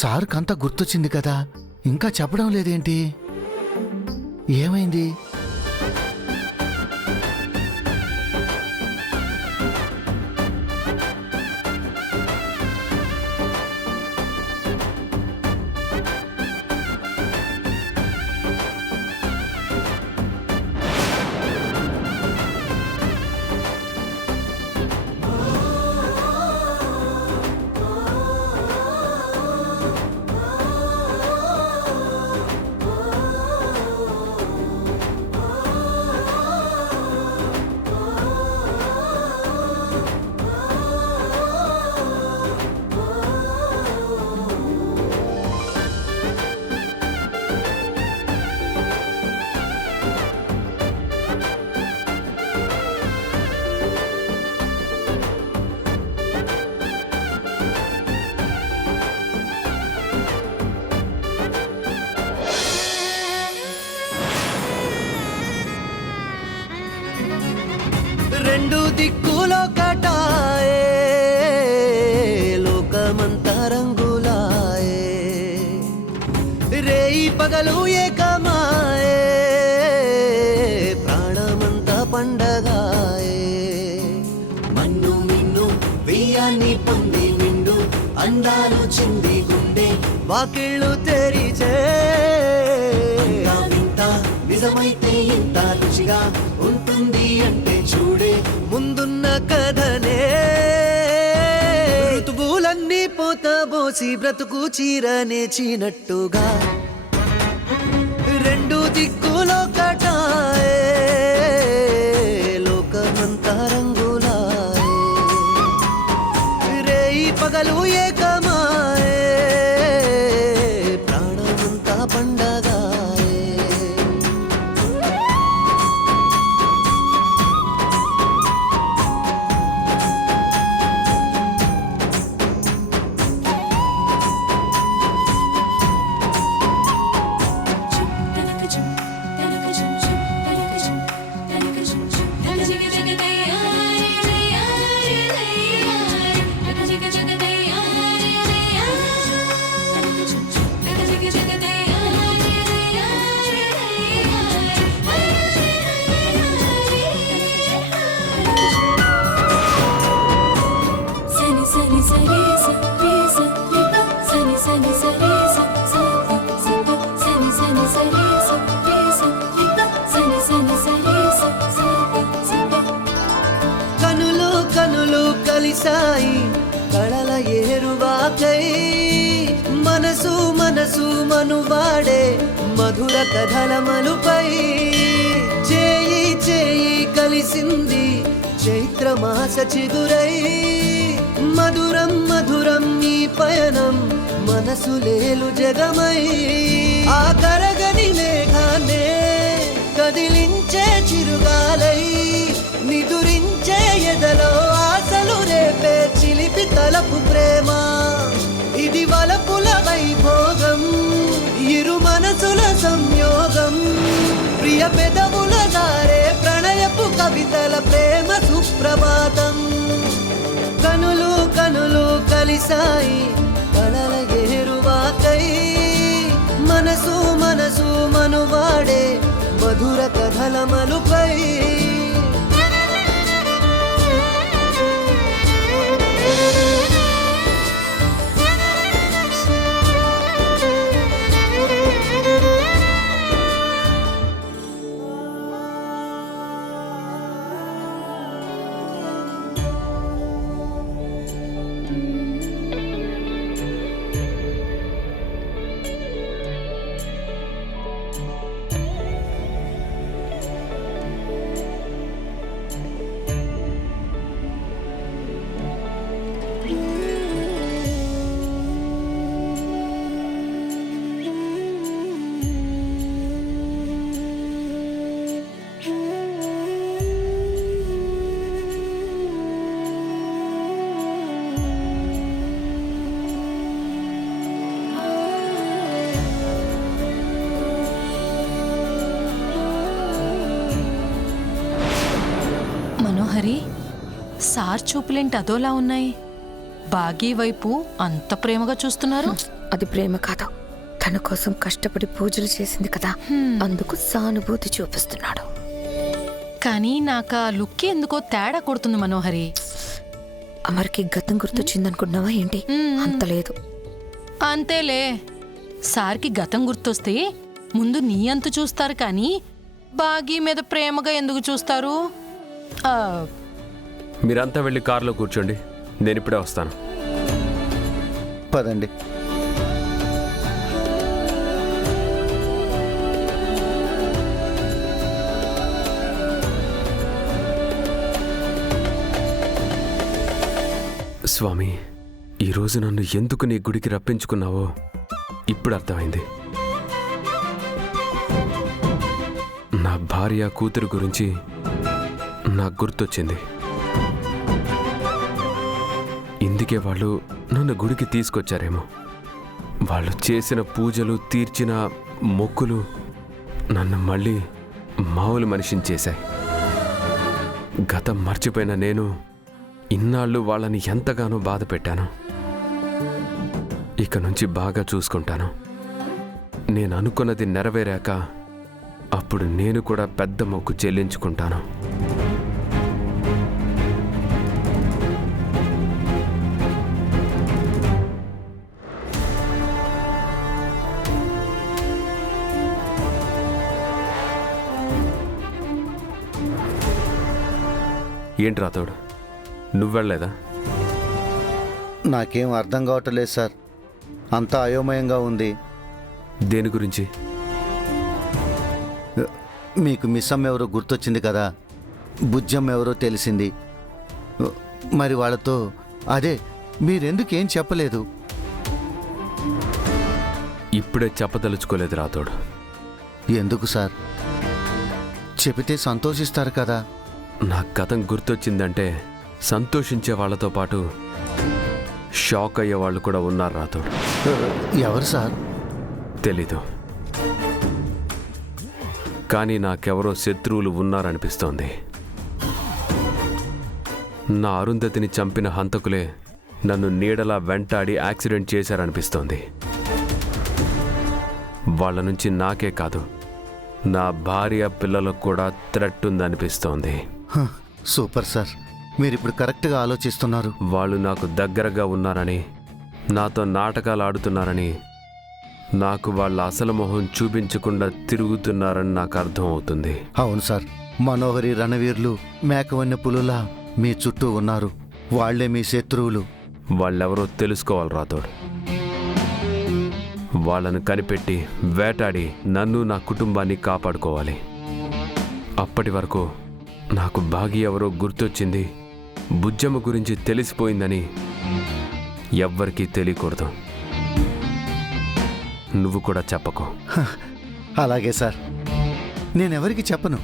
సార్కంతా గుర్తొచ్చింది కదా, ఇంకా చెప్పడం లేదేంటి? ఏమైంది? రెండు దిక్కులో కటాయే, లోకమంతా రంగులాయే, రేయి పగలు ఏకమాయే, ప్రాణమంతా పండగాయే. మన్ను మిన్ను వెయ్యాన్ని పొంది నిండు అందాలు చింది గుండె వాకిళ్ళు తెరిచే. వింత నిజమైతే ఇంత రుచిగా ఉంటుంది అంటే చూడే ముందున్న కథనే. ఋతువులన్నీ పోతబోసి బ్రతుకు చీరనేచినట్టుగా రెండు దిక్కులో కటాయే, లోకమంతా రంగులాయే, రేయి పగలు ఏకమాయే, ప్రాణమంతా పండగాయే. కనులు కనులు కలిసాయి కళల ఏరువాకై, మనసు మనసు మనువాడే మధుర కథల మలుపై. చేయి చేయి కలిసింది చైత్రమాస చిగురై, మధురం మధురం ఈ పయనం మనసు లేలు జగమై. ఆ కరగని మేఘాన్నే కదిలించే చిరుగాలై, నిదురించే ఎదలో ఆశలు రేపే చిలిపి తలపు ప్రేమ. ఇది వలపుల వైభోగం, ఇరు మనసుల సంయోగం, ప్రియ పెదవుల దారే ప్రణయపు కవితల ప్రేమ సుప్రభాతం. కనులు కనులు కలిసాయి కళల ఏరువాకై, మనసు మనసు మనువాడే మధుర కథల మలుపై. హరి, సార్ చూపులేంటి అదోలా ఉన్నాయి? బాగీ వైపు అంత ప్రేమగా చూస్తున్నారు. అది ప్రేమ కాదు, తన కోసం కష్టపడి పూజలు చేసింది కదా, అందుకు సానుభూతి చూపిస్తున్నాడు. కానీ నాకు ఆ లుక్ ఎందుకో తేడా కొడుతుంది మనోహరి. అమర్కి గతం గుర్తొచ్చిందనుకున్నావా ఏంటి? అంత లేదు. అంతేలే, సార్కి గతం గుర్తొస్తే ముందు నీ అంతు చూస్తారు కానీ బాగీ మీద ప్రేమగా ఎందుకు చూస్తారు? మీరంతా వెళ్ళి కారులో కూర్చోండి, నేను ఇప్పుడే వస్తాను. పదండి. స్వామి, ఈరోజు నన్ను ఎందుకు నీ గుడికి రప్పించుకున్నావో ఇప్పుడు అర్థమైంది. నా భార్య కూతురు గురించి నాకు గుర్తొచ్చింది. ఇందుకే వాళ్ళు నన్ను గుడికి తీసుకొచ్చారేమో. వాళ్ళు చేసిన పూజలు, తీర్చిన మొక్కులు నన్ను మళ్ళీ మామూలు మనిషిని చేశాయి. గతం మర్చిపోయిన నేను ఇన్నాళ్ళు వాళ్ళని ఎంతగానో బాధ పెట్టాను. ఇక నుంచి బాగా చూసుకుంటాను. నేను అనుకున్నది నెరవేరాక అప్పుడు నేను కూడా పెద్ద మొక్కు చెల్లించుకుంటాను. ఏంటి రాతోడు, నువ్వెళ్ళలేదా? నాకేం అర్థం కావట్లేదు సార్, అంతా అయోమయంగా ఉంది. దేని గురించి? మీకు మిస్సమ్మ ఎవరో గుర్తొచ్చింది కదా, బుజ్జమ్మ ఎవరో తెలిసింది. మరి వాళ్ళతో అదే మీరెందుకేం చెప్పలేదు? ఇప్పుడే చెప్పదలుచుకోలేదు రాతోడు. ఎందుకు సార్? చెబితే సంతోషిస్తారు కదా. నా గతం గుర్తొచ్చిందంటే సంతోషించే వాళ్ళతో పాటు షాక్ అయ్యే వాళ్ళు కూడా ఉన్నారు రాతోడు. ఎవరు సార్? తెలీదు, కానీ నాకెవరో శత్రువులు ఉన్నారనిపిస్తోంది. నా అరుంధతిని చంపిన హంతకులే నన్ను నీడలా వెంటాడి యాక్సిడెంట్ చేశారనిపిస్తోంది. వాళ్ళ నుంచి నాకే కాదు, నా భార్య పిల్లలకు కూడా థ్రెట్ ఉందనిపిస్తోంది. సూపర్ సార్, మీరిప్పుడు కరెక్ట్గా ఆలోచిస్తున్నారు. వాళ్ళు నాకు దగ్గరగా ఉన్నారని, నాతో నాటకాలు ఆడుతున్నారని, నాకు వాళ్ళ అసలు మొహం చూపించకుండా తిరుగుతున్నారని నాకు అర్థం అవుతుంది. అవును సార్, మనోహరి రణవీర్లు మేకవన్నె పులులా మీ చుట్టూ ఉన్నారు. వాళ్లే మీ శత్రువులు. వాళ్ళెవరో తెలుసుకోవాలి రాతోడు. వాళ్ళను కనిపెట్టి వేటాడి నన్ను, నా కుటుంబాన్ని కాపాడుకోవాలి. అప్పటి వరకు నాకు బాగి ఎవరో గుర్తొచ్చింది, బుజ్జమ్మ గురించి తెలిసిపోయిందని ఎవ్వరికీ తెలియకూడదు. నువ్వు కూడా చెప్పకు. అలాగే సార్, నేనెవరికి చెప్పను.